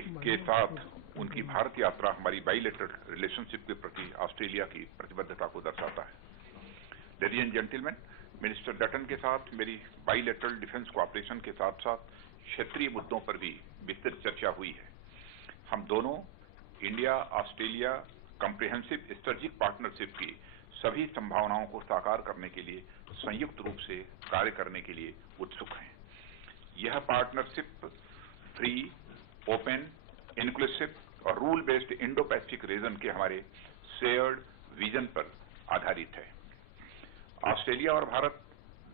के साथ उनकी भारत यात्रा हमारी बाइलेटरल रिलेशनशिप के प्रति ऑस्ट्रेलिया की प्रतिबद्धता को दर्शाता है। Ladies and gentleman, minister Dutton के साथ मेरी बाइलेटरल डिफेंस कोऑपरेशन के साथ साथ क्षेत्रीय मुद्दों पर भी विस्तृत चर्चा हुई है। हम दोनों India Australia comprehensive strategic partnership की सभी संभावनाओं को साकार करने के लिए संयुक्त रूप से कार्य करने के लिए उत्सुक हैं। यह पार्टनरशिप फ्री, ओपन, इंक्लूसिव और rule based Indo Pacific region के हमारे शेयर्ड विजन पर आधारित है। ऑस्ट्रेलिया और भारत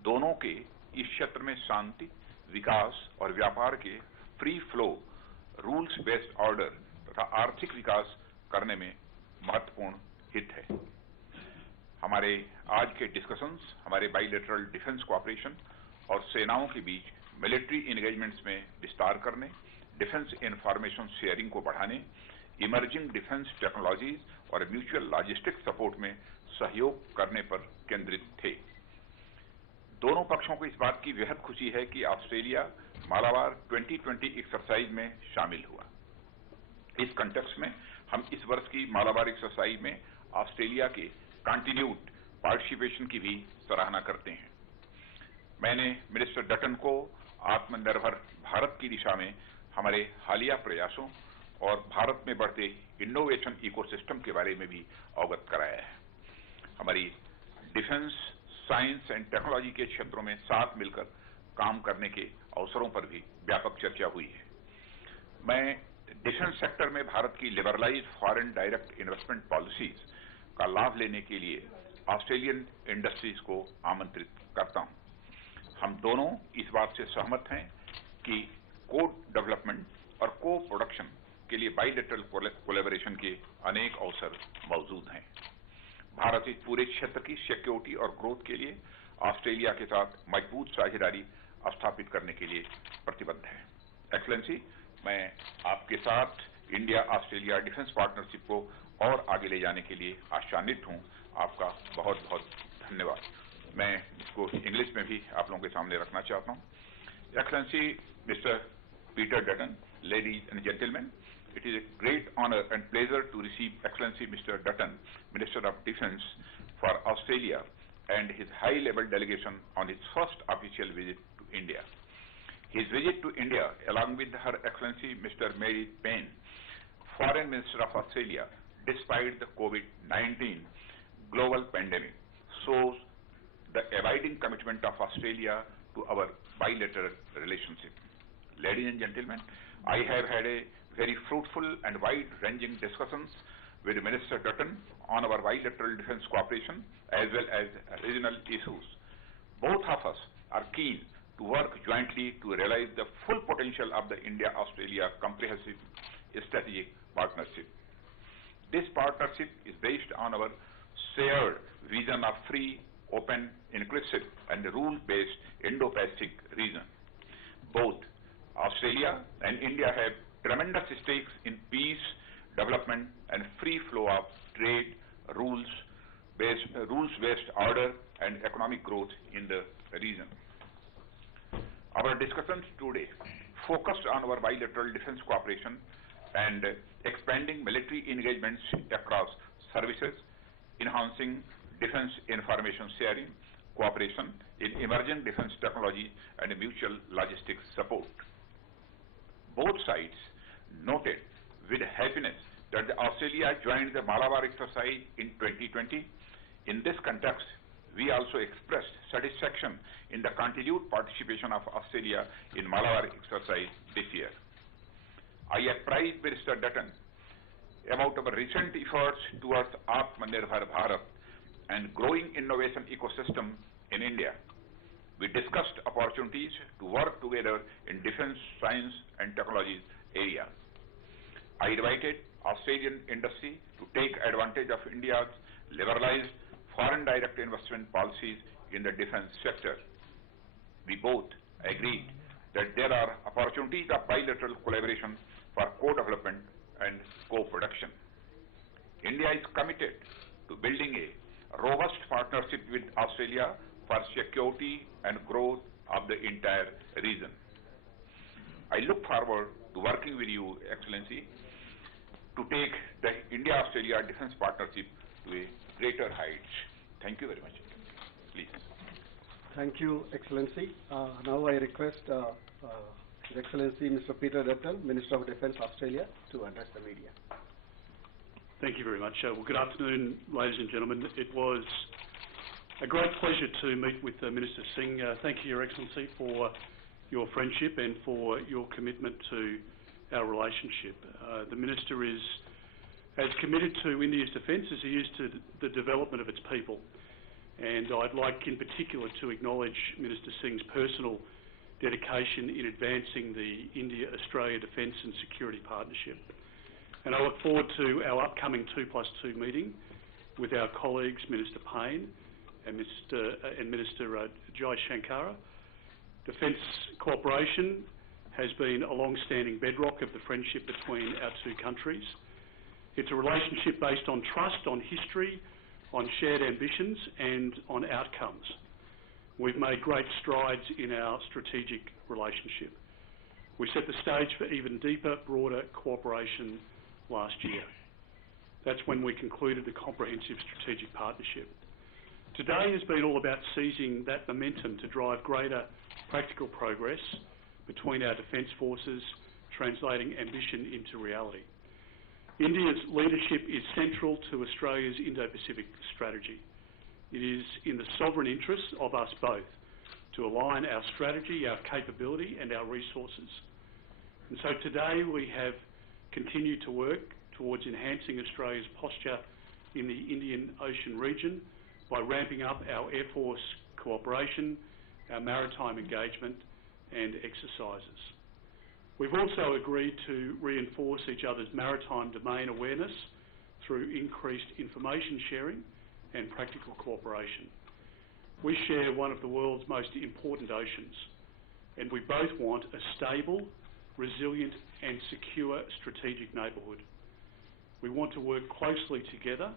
दोनों के इस क्षेत्र में शांति, विकास और व्यापार के free flow, rules based order तथा आर्थिक विकास करने में महत्वपूर्ण हित है। हमारे आज के डिस्कशंस हमारे बाइलेटरल डिफेंस कोऑपरेशन और सेनाओं के बीच मिलिट्री एंगेजमेंट्स में विस्तार करने, डिफेंस इंफॉर्मेशन शेयरिंग को बढ़ाने, इमर्जिंग डिफेंस टेक्नोलॉजीज और म्यूचुअल लॉजिस्टिक सपोर्ट में सहयोग करने पर केंद्रित थे। दोनों पक्षों को इस बात की बेहद खुशी है कि ऑस्ट्रेलिया मालाबार 2020 एक्सरसाइज में शामिल हुआ। इस कंटेक्स्ट में हम इस वर्ष की मालाबार एक्सरसाइज में ऑस्ट्रेलिया के कंटिन्यूड पार्टिसिपेशन की भी सराहना करते हैं। मैंने मिनिस्टर डटन को आत्मनिर्भर भारत की दिशा में हमारे हालिया प्रयासों और भारत में बढ़ते इनोवेशन इकोसिस्टम के बारे में भी अवगत कराया है। हमारी डिफेंस, साइंस एंड टेक्नोलॉजी के क्षेत्रों में साथ मिलकर काम करने के अवसरों पर भी व्यापक चर्चा हुई है। मैं डिफेंस सेक्टर में भारत की liberalised foreign direct investment policies का लाभ लेने के लिए ऑस्ट्रेलियन इंडस्ट्रीज को आमंत्रित करता हूं। हम दोनों इस बात से सहमत हैं कि को डेवलपमेंट और को प्रोडक्शन के लिए बाइलेटरल कोलैबोरेशन के अनेक अवसर मौजूद हैं। भारत इस पूरे क्षेत्र की सिक्योरिटी और ग्रोथ के लिए ऑस्ट्रेलिया के साथ मजबूत साझेदारी स्थापित करने के लिए प्रतिबद्ध है। एक्सलेंसी, मैं आपके साथ इंडिया ऑस्ट्रेलिया डिफेंस पार्टनरशिप को और आगे ले जाने के लिए आशान्वित हूं। आपका बहुत बहुत धन्यवाद। मैं इसको इंग्लिश में भी आप लोगों के सामने रखना चाहता हूं। Excellency mister Peter Dutton, ladies and gentlemen, it is a great honor and pleasure to receive Excellency Mr. Dutton, Minister of Defence for Australia, and his high-level delegation on his first official visit to India. His visit to India, along with Her Excellency Mr. Mary Payne, Foreign Minister of Australia, despite the COVID-19 global pandemic, shows the abiding commitment of Australia to our bilateral relationship. Ladies and gentlemen, I have had a very fruitful and wide-ranging discussions with Minister Dutton on our bilateral defense cooperation as well as regional issues. Both of us are keen to work jointly to realize the full potential of the India-Australia comprehensive strategic partnership. This partnership is based on our shared vision of free, open, inclusive and rule-based Indo-Pacific region. Both Australia and India have tremendous stakes in peace, development and free flow of trade, rules-based order and economic growth in the region. Our discussions today focused on our bilateral defense cooperation and expanding military engagements across services, enhancing defense information sharing, cooperation in emerging defense technology and mutual logistics support. Both sides noted with happiness that Australia joined the Malabar exercise in 2020. In this context, we also expressed satisfaction in the continued participation of Australia in Malabar exercise this year. I apprised Minister Dutton about our recent efforts towards Atmanirbhar Bharat and growing innovation ecosystem in India. We discussed opportunities to work together in defense, science and technology areas. I invited Australian industry to take advantage of India's liberalized foreign direct investment policies in the defense sector. We both agreed that there are opportunities of bilateral collaboration for co-development and co-production. India is committed to building a robust partnership with Australia for security and growth of the entire region. I look forward to working with you, Excellency, to take the India-Australia defense partnership to a greater heights. Thank you very much. Please. Thank you, Excellency. Now I request His Excellency Mr. Peter Dutton, Minister of Defence, Australia, to address the media. Thank you very much. Well, good afternoon, ladies and gentlemen. It was a great pleasure to meet with Minister Singh. Thank you, Your Excellency, for your friendship and for your commitment to our relationship. The Minister is as committed to India's defence as he is to the development of its people. And I'd like in particular to acknowledge Minister Singh's personal dedication in advancing the India-Australia Defence and Security Partnership. And I look forward to our upcoming 2+2 meeting with our colleagues Minister Payne and Minister Jai Shankara. Defence cooperation has been a long-standing bedrock of the friendship between our two countries. It's a relationship based on trust, on history, on shared ambitions and on outcomes. We've made great strides in our strategic relationship. We set the stage for even deeper, broader cooperation last year. That's when we concluded the comprehensive strategic partnership. Today has been all about seizing that momentum to drive greater practical progress between our defence forces, translating ambition into reality. India's leadership is central to Australia's Indo-Pacific strategy. It is in the sovereign interests of us both to align our strategy, our capability and our resources. And so today we have continued to work towards enhancing Australia's posture in the Indian Ocean region by ramping up our Air Force cooperation, our maritime engagement and exercises. We've also agreed to reinforce each other's maritime domain awareness through increased information sharing and practical cooperation. We share one of the world's most important oceans, and we both want a stable, resilient and secure strategic neighbourhood. We want to work closely together,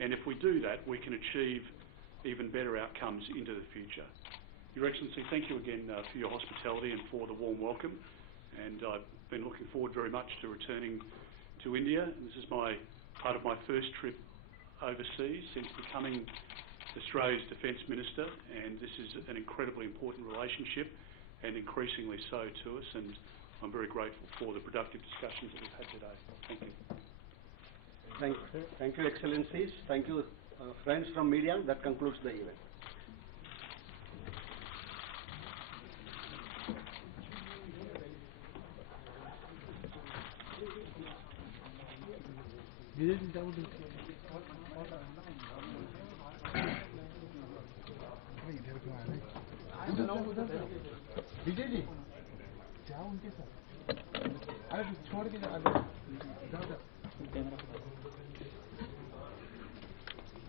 and if we do that, we can achieve even better outcomes into the future. Your Excellency, thank you again for your hospitality and for the warm welcome. And I've been looking forward very much to returning to India. And this is part of my first trip overseas since becoming Australia's Defence Minister, and this is an incredibly important relationship and increasingly so to us, and I'm very grateful for the productive discussions that we've had today. Thank you. Thank you, Excellencies. Thank you, friends from media. That concludes the event. Vijay ji जाओ उनके साथ अरे छोड़ के